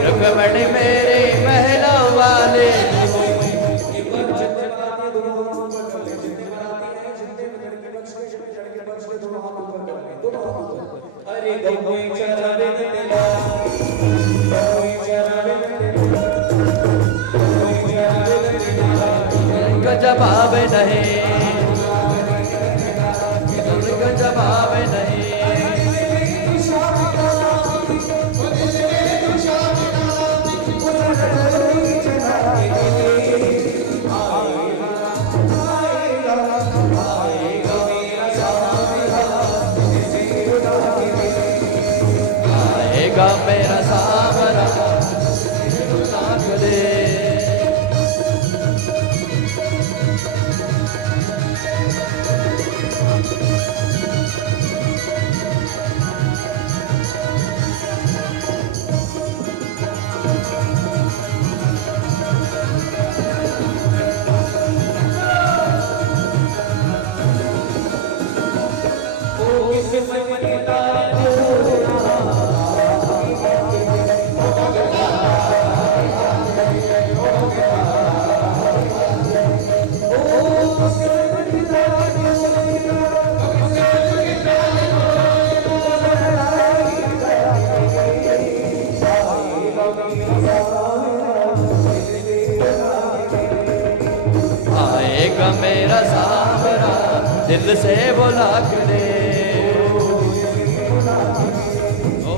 रुक्मणी मेरे महलों वाले। इनका जवाब नहीं, इनका जवाब नहीं। आएगा मेरा सावरा नाथ दे। आएगा मेरा सावरा दिल से बुला के दे, ओ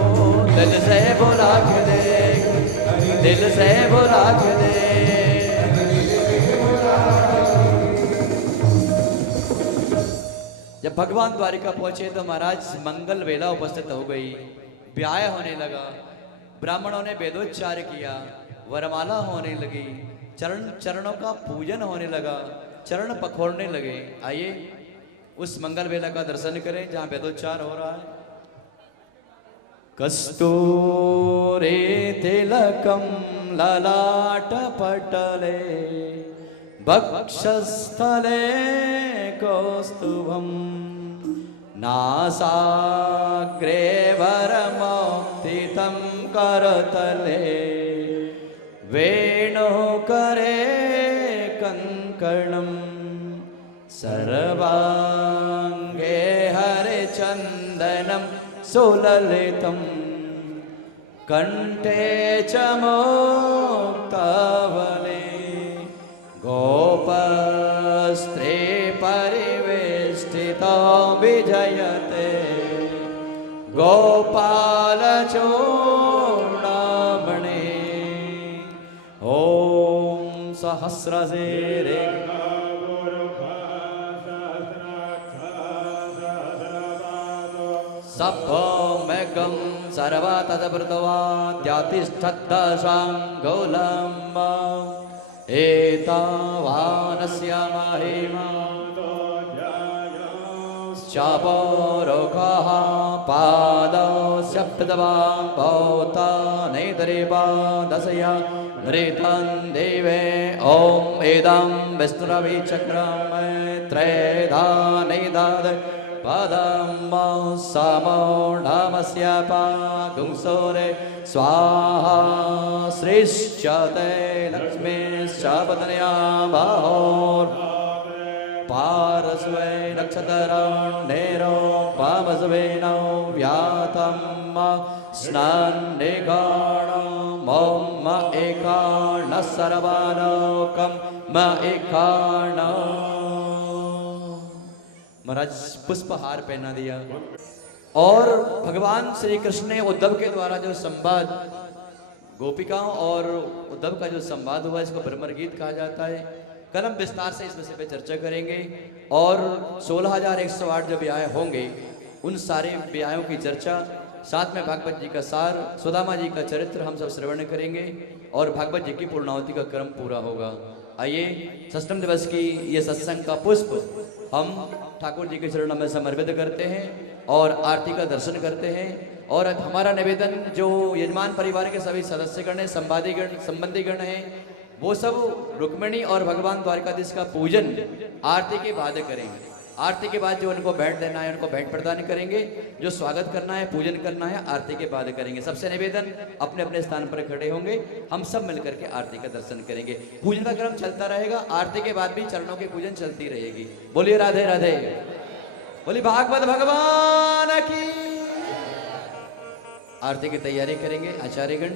दिल से बुला के दे, दिल से बुला के दे। जब भगवान द्वारिका पहुंचे तो महाराज मंगल वेला उपस्थित हो गई, ब्याह होने लगा, ब्राह्मणों ने वेदोच्चार किया, वरमाला होने लगी, चरणों का पूजन होने लगा, चरण पखोड़ने लगे। आइए उस मंगल वेला का दर्शन करें जहां वेदोच्चार हो रहा है। कस्तूरी तिलकम ललाट पटले, वक्षस्थले कौस्तुभम, नासाग्रे वरमोक्तितं करतले, वेणुकरे कंकणं, सर्वांगे हरिचन्दनं सुललितं, कंठे च मुक्तावली। गोपस्त्रे परिवेष्टितो विजयते गोपालचूडामणि ॐ सहस्रशिरे सभोमेघं सर्वतदवृतवाद्यातिष्ठद्दशाङ्गुलम् एतावानस्य महिमा शापोरोगः पादस्य पितवां भूतानेतरिपादशया नृतं देवे ॐ इदं विष्णुरविचक्रं त्रेधा निदद पदं समो नमस्य पागुंसोरे स्वाहा सृष्यते लक्ष्मीश्च पत्न्या बाहोर् पारस्वै नक्षत्रण्डेरो पामस्वेनो व्यातं स्नान्निकाणं ॐ एकाण सर्वालोकं एकाण। महाराज पुष्पहार पहना दिया और भगवान श्री कृष्ण ने उद्धव के द्वारा जो संवाद गोपिकाओं और उद्धव का जो संवाद हुआ इसको भ्रमर गीत कहा जाता है। कल हम विस्तार से इस विषय पे चर्चा करेंगे और 16,108 जो ब्याह होंगे उन सारे ब्याहों की चर्चा, साथ में भागवत जी का सार, सुदामा जी का चरित्र हम सब श्रवण करेंगे और भागवत जी की पूर्णाहुति का क्रम पूरा होगा। आइए सष्टम दिवस की ये सत्संग का पुष्प हम ठाकुर जी के चरणों में समर्पित करते हैं और आरती का दर्शन करते हैं। और हमारा निवेदन जो यजमान परिवार के सभी सदस्यगण हैं, संबंधीगण हैं, वो सब रुक्मिणी और भगवान द्वारकाधीश का पूजन आरती के बाद करेंगे। आरती के बाद जो उनको भेंट देना है उनको भेंट प्रदान करेंगे, जो स्वागत करना है पूजन करना है आरती के बाद करेंगे। सबसे निवेदन अपने अपने स्थान पर खड़े होंगे, हम सब मिलकर के आरती का दर्शन करेंगे। पूजन का क्रम चलता रहेगा, आरती के बाद भी चरणों की पूजन चलती रहेगी। बोलिए राधे राधे, बोलिए भागवत भगवान की। आरती की तैयारी करेंगे आचार्यगण।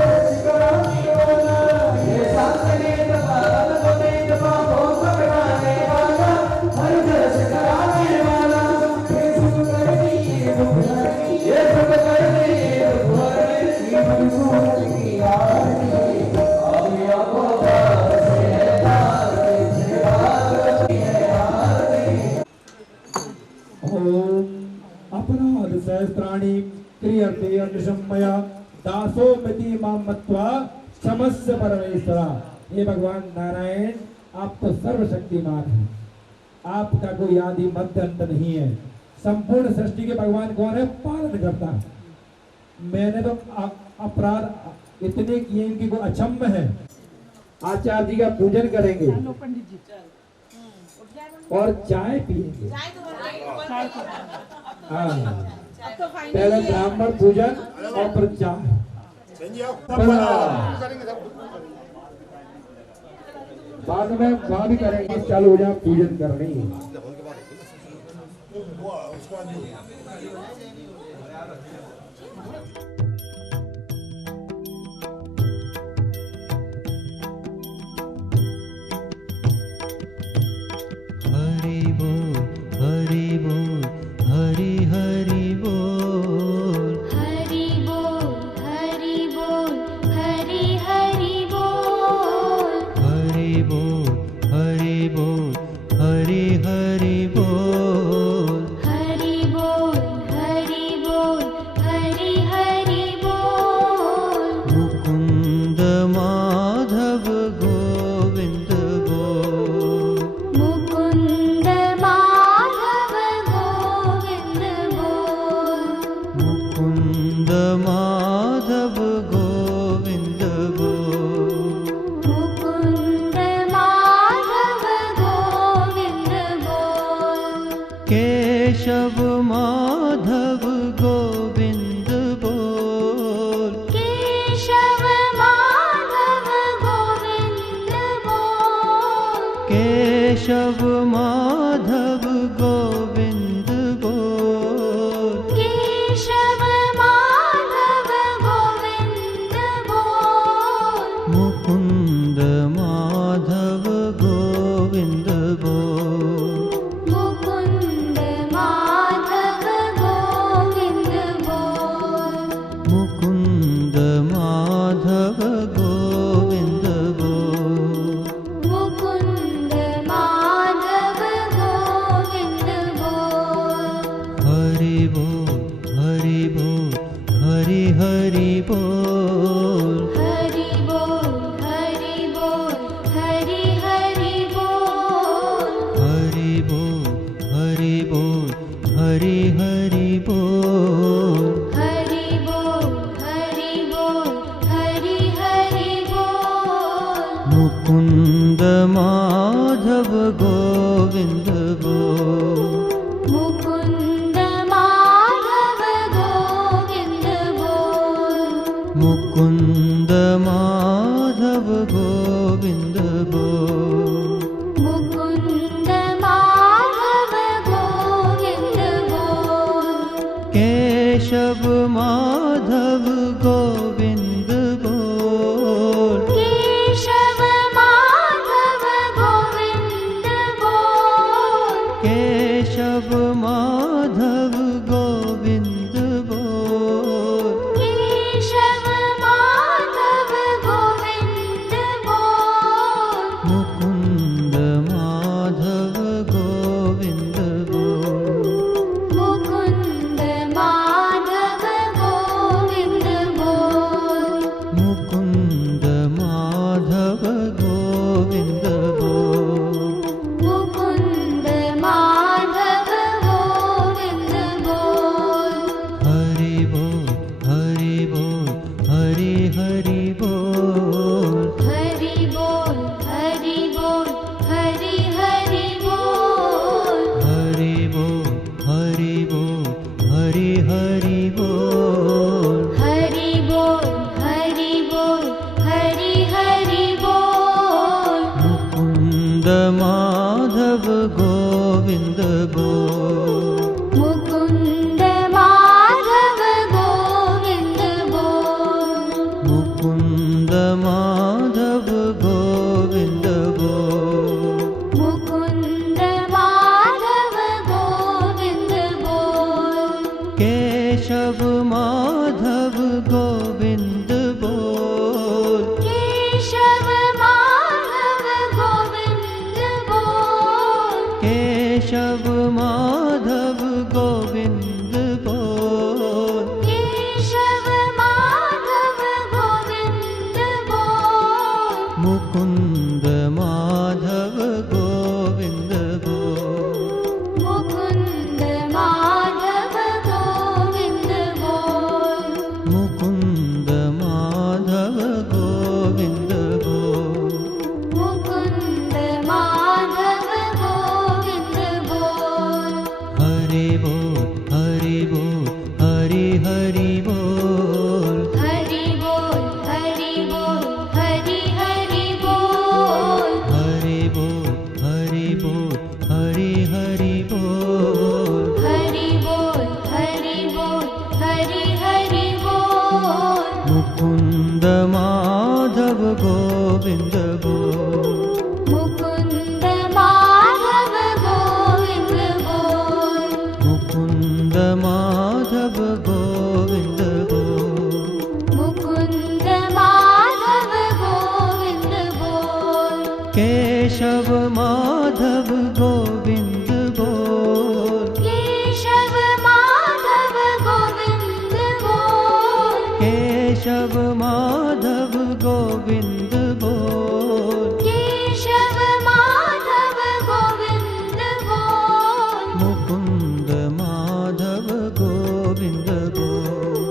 Let's go. सहस्राणि क्रियते अनुशम्मया दासो मिति मां मत्वा क्षमस्व परमेश्वरा। हे भगवान नारायण, आप तो सर्वशक्तिमान हैं, आपका कोई आदि मध्य अंत नहीं है। संपूर्ण सृष्टि के भगवान कौन है? पालन करता। मैंने तो अपराध इतने किए, इनकी कोई अचम्भ है। आचार्य जी का पूजन करेंगे और चाय पिएंगे। हाँ, पहले ब्राह्मण पूजन और फिर चाय। बाद में वहां भी करेंगे, चालू हो जाए पूजन करनी। हरि बोल, हरि बोल, हरि हरि बोल, हरि बोल, हरि बोल, हरि हरि बोल, हरि बोल, हरि बोल, हरि हरि बोल, हरि बोल, हरि बोल, हरि हरि बोल। मुकुंद माधव गोविंद बोल, मुकुंद माधव गोविंद बोल, मुकुंद माधव गोविंद बोल, मुकुंद माधव गोविंद बोल, केशव माधव गोविंद बोल, केशव माधव गोविंद बोल, केशव माधव गोविंद बोल, केशव माधव गोविंद बोल, मुकुंद माधव गोविंद बोल, मुकुंद माधव गोविंद बोल, मुकुंद माधव गोविंद बोल, मुकुंद माधव गोविंद बोल। हरि बोल, हरि बोल, हरि हरि बोल, हरि बोल, हरि बोल, हरि हरि बोल, हरि बोल, हरि बोल, हरि हरि बोल, हरि बोल, हरि बोल, हरि हरि बोल। मुकुंद माधव गोविंद बोल, मुकुंद माधव गोविंद बोल, मुकुंद माधव गोविंद बोल, मुकुंद माधव गोविंद बोल, केशव माधव गोविंद बोल, केशव माधव गोविंद बोल, केशव माधव गोविंद बोल, केशव माधव गोविंद बोल, मुकुंद माधव गोविंद बोल, मुकुंद माधव गोविंद बोल, मुकुंद माधव गोविंद बोल, मुकुंद माधव गोविंद बोल। हरि बोल, हरि बोल, हरि हरि बोल, हरि बोल, हरि बोल, हरि हरि बोल, हरि बोल, हरि बोल, हरि हरि बोल, हरि बोल, हरि बोल, हरि हरि बोल। मुकुंद माधव गोविंद बोल, मुकुंद माधव गोविंद बोल, मुकुंद माधव गोविंद बोल, मुकुंद माधव गोविंद बोल, केशव माधव गोविंद बोल, केशव माधव गोविंद बोल, केशव माधव गोविंद बोल, हरि बोल हरि बोल हरि हरि बोल हरि बोल हरि बोल हरि हरि बोल हरि बोल हरि बोल हरि हरि बोल हरि बोल हरि बोल हरि हरि बोल मुकुंद माधव गोविंद बोल मुकुंद माधव गोविंद बोल मुकुंद माधव गोविंद बोल मुकुंद माधव गोविंद बोल केशव माधव गोविंद बोल केशव माधव गोविंद बोल केशव माधव गोविंद बोल केशव माधव गोविंद बोल मुकुंद माधव गोविंद बोल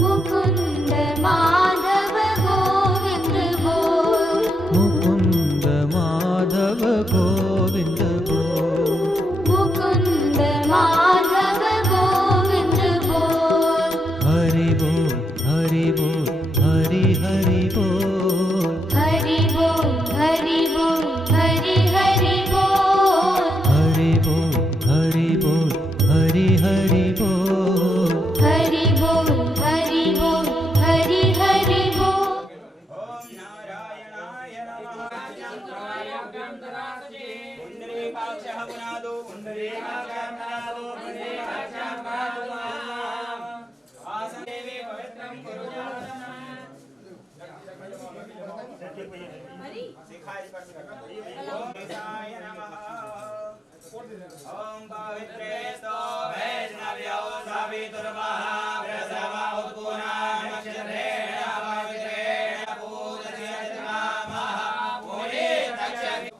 मुकुंद माधव गोविंद बोल मुकुंद माधव गोविंद बोल मुकुंद माधव गोविंद बोल हरि बोल हरि बोल हरि हरि बोल हरि बोल हरि बोल हरि हरि बोल हरि बोल हरि बोल हरि हरि बोल हरि बोल हरि बोल हरि हरि बोल ओम पवित्रेस्तो वैष्णव्यो सवितुर्महाप्रसव उत्पुना नक्षत्रेण पवित्रेण पूजयति मामः मुने तक्षति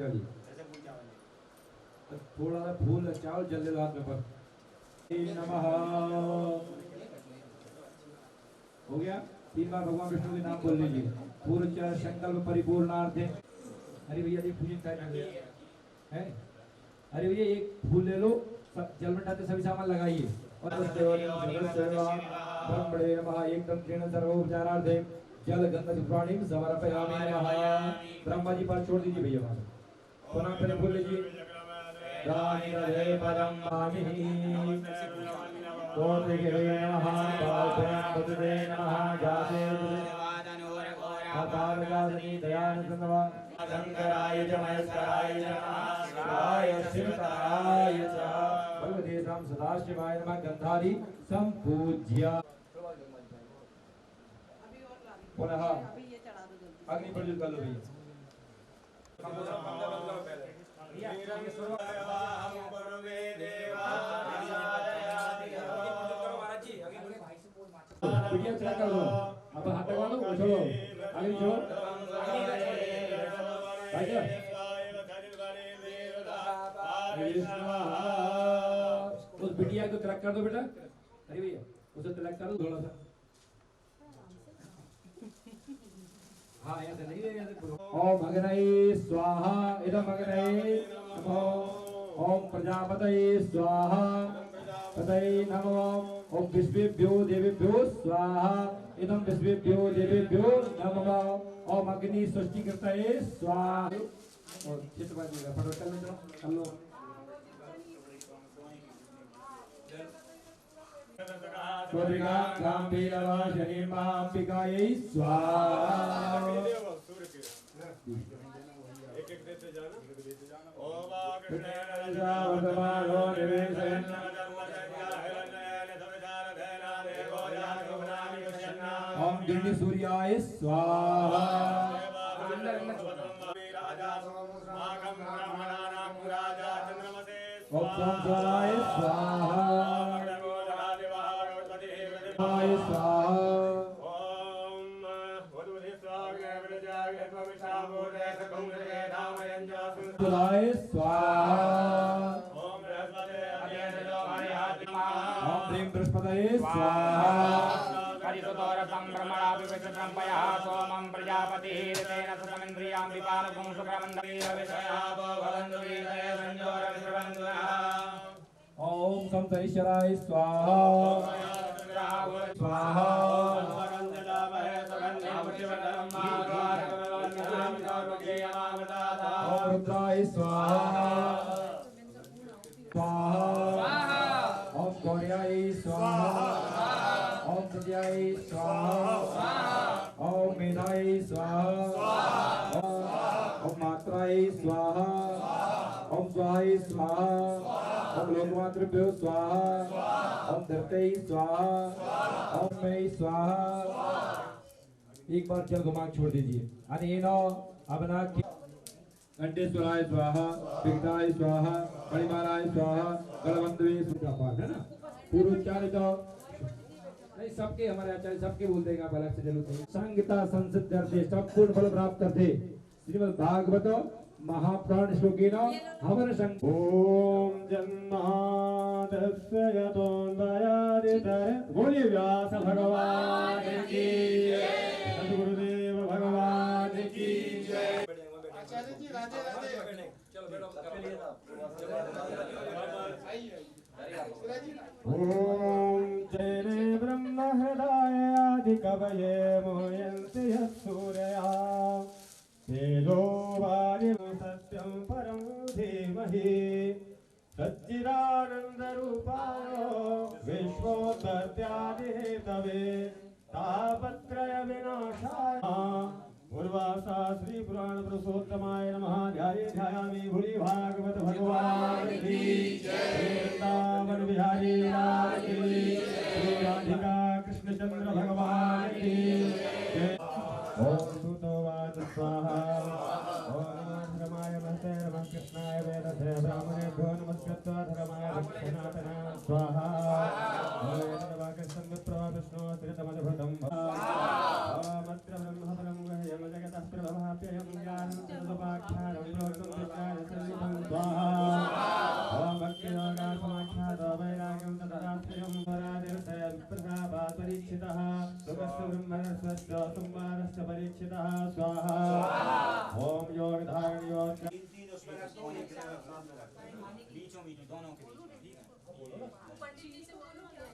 चलिए थोड़ा सा फूल चावल जल्दी हाथ में पर नमः हो गया। 3 बार भगवान विष्णु के नाम बोल लीजिए। पूर्ण संकल्प परिपूर्णार्थ। अरे भैया ये पूजन टाइम है। अरे भैया एक फूल ले लो, जल में डालते सभी सामान लगाइए और बड़े नमः एकदम तीर्ण सर्वोपचारार्थ जल गंध प्राणी समर्पयामि नमः। ब्रह्मा जी पर छोड़ दीजिए भैया वहां पुनः पहले फूल लीजिए। दानि रहे परम मामिहि कोटिके नमः पाल्पयं पतुते नमः जाते अपारगासनि दयानन्दवा शंकराय च महेश्वराय च नमः शिवाय शिवताय च भगवतेषां सदाशिवाय नमः गन्धादि सम्पूज्य पुनः अग्नि प्रज्वलित कर लो भैया। वीडियो चला कर दो। अब हाथ लगा लो, छोड़ो आगे छोड़ो भाई उस बिटिया को तिलक कर दो बेटा। अरे भैया उसे तिलक कर दो थोड़ा सा। हाँ ऐसे नहीं है ऐसे। ओम अग्नये स्वाहा इदम अग्नये नमो। ओम प्रजापतये स्वाहा पतये नमो। ओम विश्वेभ्यो देवेभ्यो स्वाहा इदम विश्वेभ्यो देवेभ्यो नमः। ओम अग्नि सृष्टिकर्ताये स्वाहा। और चित्र बात नहीं फटो कर लो कर लो। स्वर्गा गांभीर्यवासिनी मांबिकायै स्वाहा। एक एक देते जाना। ओम कृष्णेन वर्तमानो निवेशयन् ओम दिव्य सूर्याय स्वाहा। ओम सोमवाराय स्वाहा स्वाहा। ओम स्वाहा। प्रेम बृहस्पतये स्वाहा करिसुतोरसं ब्रह्मणाभिविश्रुतं पयः सोमं प्रजापतिः तेन सतमिन्द्रियां विपालकुं शुक्रमन्दवीरविषयावो भवन्तु वीरय संयोरविश्रवन्तु ओम संतरीश्वराय स्वाहा स्वाहा ओम रुद्राय स्वाहा स्वाहा ओम गौर्याय स्वाहा ओम प्रज्ञाय स्वाहा ओम मेधाय स्वाहा ओम मात्राय स्वाहा ओम स्वाहाय स्वाहा ओम लोकमातृभ्यो स्वाहा ओम धरते स्वाहा ओम मे स्वाहा। एक बार जल घुमा के छोड़ दीजिए। अनेनो अबना कंठेश्वराय स्वाहा विघ्नाय स्वाहा परिमाराय स्वाहा कलवंतवे सुधा पाठ है ना पूर्व उच्चारित नहीं सबके हमारे आचार्य सबके बोल देगा आप अलग से जरूर संगीता संसिद्ध करते सब पूर्ण फल प्राप्त करते श्रीमद् भागवत महापुराण श्लोकेन हवन संग ओम जन्मादस्य यतोऽन्वयादितरे बोलिए व्यास भगवान की सद्गुरुदेव भगवान की जय। आचार्य जी राधे राधे। चलो बैठो ओम जय ब्रह्म हृदय आदि कवये मोयन्ति यः सूरया तेजो वायुः सत्यं परं धीमहि सच्चिदानन्दरूपाय विश्वोत्पत्त्यादिहेतवे तापत्रय विनाशाय पूर्वासा श्री पुराण पुरुषोत्तमाय नमः। ध्यायामि भूरि भागवत भगवान की जय। वृंदावन बिहारी लाल की श्री राधिका कृष्णचंद्र भगवान की जय। ओम सुतोवाच स्वाहा ओम रमाय महते रमः कृष्णाय वेदसे ब्राह्मणेभ्यो नमस्कृत्वा धर्माय दक्षिणातना स्वाहा ओम कृष्णं विप्रो विष्णु त्रितमद्भुतं मत्र ब्रह्मपरं गह्यं जगतः प्रभवाप्ययं ज्ञानं तदुपाख्यानं लोकं विज्ञानसंयुतं स्वाहा ओम भक्तियोगा समाख्यातो वैराग्यं तदाश्रयं वरादिर्षय विप्रभावात् परीक्षितः सुखस्य ब्रह्मणस्वस्य संवादस्य परीक्षितः स्वाहा ओम योग धारण योग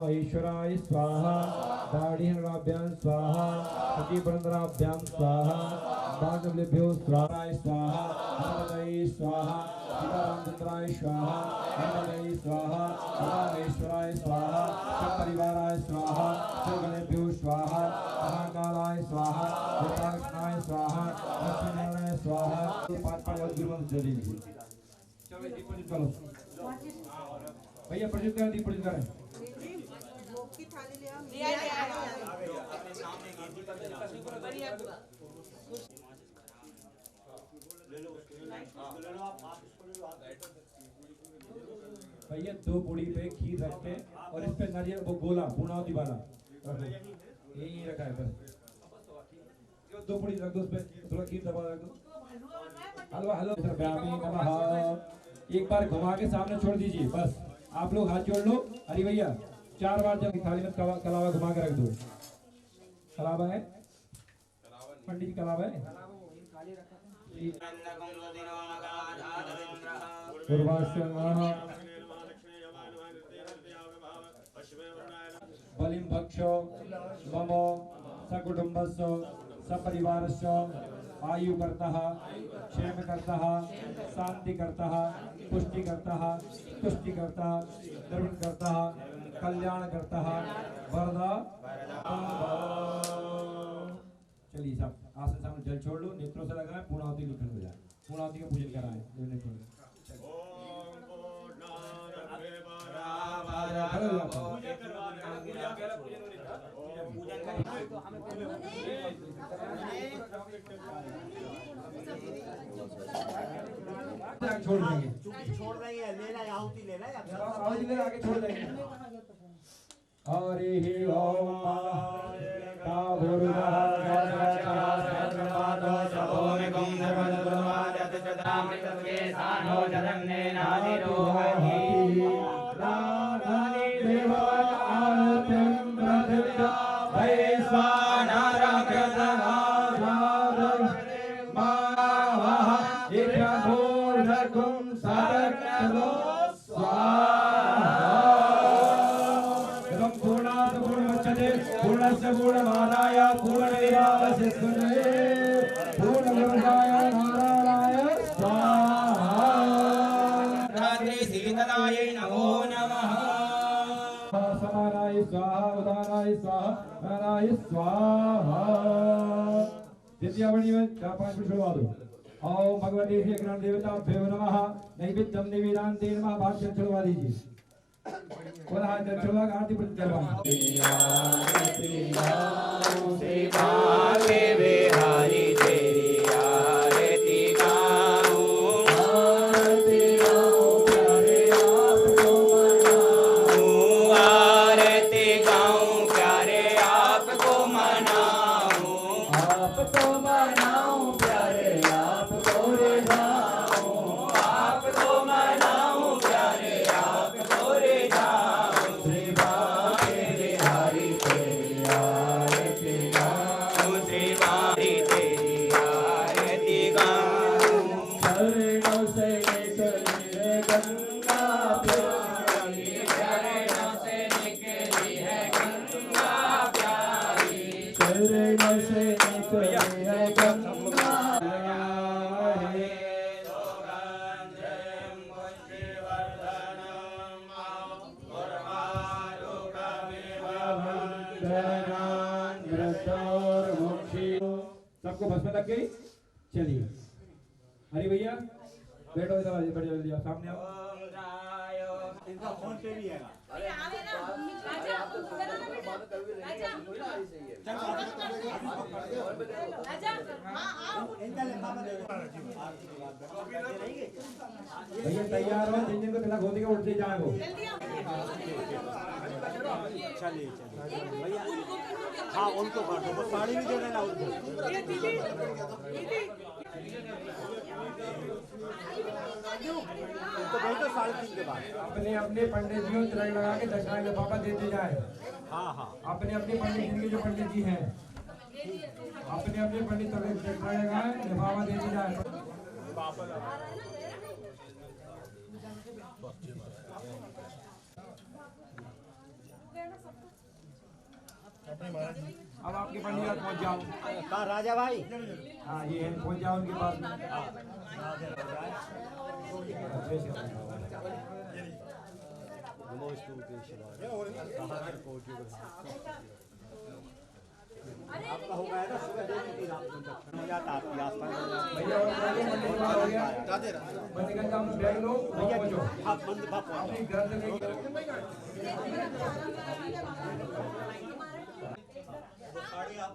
ईश्वराय स्वाहा दाढ़ीहराभ्यां स्वाहा सतीपुरंदराभ्यां स्वाहा बागवलेभ्यो स्वाहा स्वाहा हरदये स्वाहा सीतारामचंद्राय स्वाहा हरदये स्वाहा रामेश्वराय स्वाहा सपरिवाराय स्वाहा सर्वगणेभ्यो स्वाहा महाकालाय स्वाहा विताक्षणाय स्वाहा लक्ष्मीनारायण स्वाहा। पांच गुरुमंत्र चलेंगे। चलो दीपोजित करो भैया, प्रज्वलित करें, दीप प्रज्वलित करें। भैया दो पूड़ी पे खीर रखते और इस पे नारियल वो गोला पूर्णावती वाला यही रखा है बस। दो पूड़ी रख दो, उस पे थोड़ा खीर दबा रख दो। हलवा हलवा नमः। एक बार घुमा के सामने छोड़ दीजिए बस। आप लोग हाथ जोड़ लो। हरी भैया 4 बार जब थाली में कलावा घुमा के रख दो। कलावा है पंडित जी, कलावा है। बलिं भक्षो मम सकुटुम्बस्य सपरिवारस्य आयुकर्ता क्षेमकर्ता शांतिकर्ता पुष्टिकर्ता तुष्टिकर्ता द्रविणकर्ता कल्याणकर्ता वरदा। चलिए सब आसन सामने जल छोड़ लो, नेत्रों से लगाएं, पूर्णावती लिखन हो जाए। पूर्णावती का पूजन कराएं। छोड़ देंगे, लेना आहुति लेना आहुति लेना, आगे छोड़ देंगे। हरि ओम देवा पूर्णस्य पूर्णमादाय पूर्णमेवावशिष्यते पूर्णमेवाय नारायणाय स्वाहा रात्रि सीतलायै नमो नमः समानाय स्वाहा उदानाय स्वाहा अनाय स्वाहा द्वितीय बड़ी में 4-5 मिनट शुरुआत हो ओम भगवती श्री ग्रह देवताभ्यो नमः नैवेद्यं निवेदान्ते नमः भाष्य चलवा दीजिए पुनः चलवा आरती प्रत्यर्पण सेवा के बिहारी तेरी आरती गाऊं आरती गाऊं प्यारे आपको मनाऊं आरती गाऊं प्यारे आपको मनाऊं प्यारे आपको रिझाऊं आपको मनाऊं प्यारे आपको रिझाऊं सेवा के बिहारी तेरी आरती गाऊं सेवा तेरी आरती गाऊं शरणों से निकली है गंगा प्यारी शरणों से निकली है गंगा प्यारी शरणों से निकली है गंगा प्यारी सबको भस्म लग गई चलिए हरी भैया बैठो इधर बढ़िया जल्दी सामने आओ इनका फोन पे भी है इनका लिफाफा दे भैया तैयार हो जिन जिन को तिलक होती है उठते जाए वो चलिए भैया हाँ उनको बांटो वो साड़ी भी दे देना उनको उनको बैठो 3:30 के बाद अपने अपने पंडित जी को तिलक लगा के दक्षिणा लिफाफा देते जाए हाँ हाँ अपने अपने पंडित जी के जो पंडित जी हैं अपने अपने पंडित दक्षिणा लगाए लिफाफा देते जाए अब आपके पंडित तक पहुंच जाओ कहाँ राजा भाई हाँ ये पहुंच जाओ उनके पास आपका हो गया था सुबह 2-3 रात को हो जाता आपकी आसपास भैया और पंडित हो गया पंडित का बैग लो भैया बचो हाथ बंद भाप अपनी घर से लेके साड़ी लाओ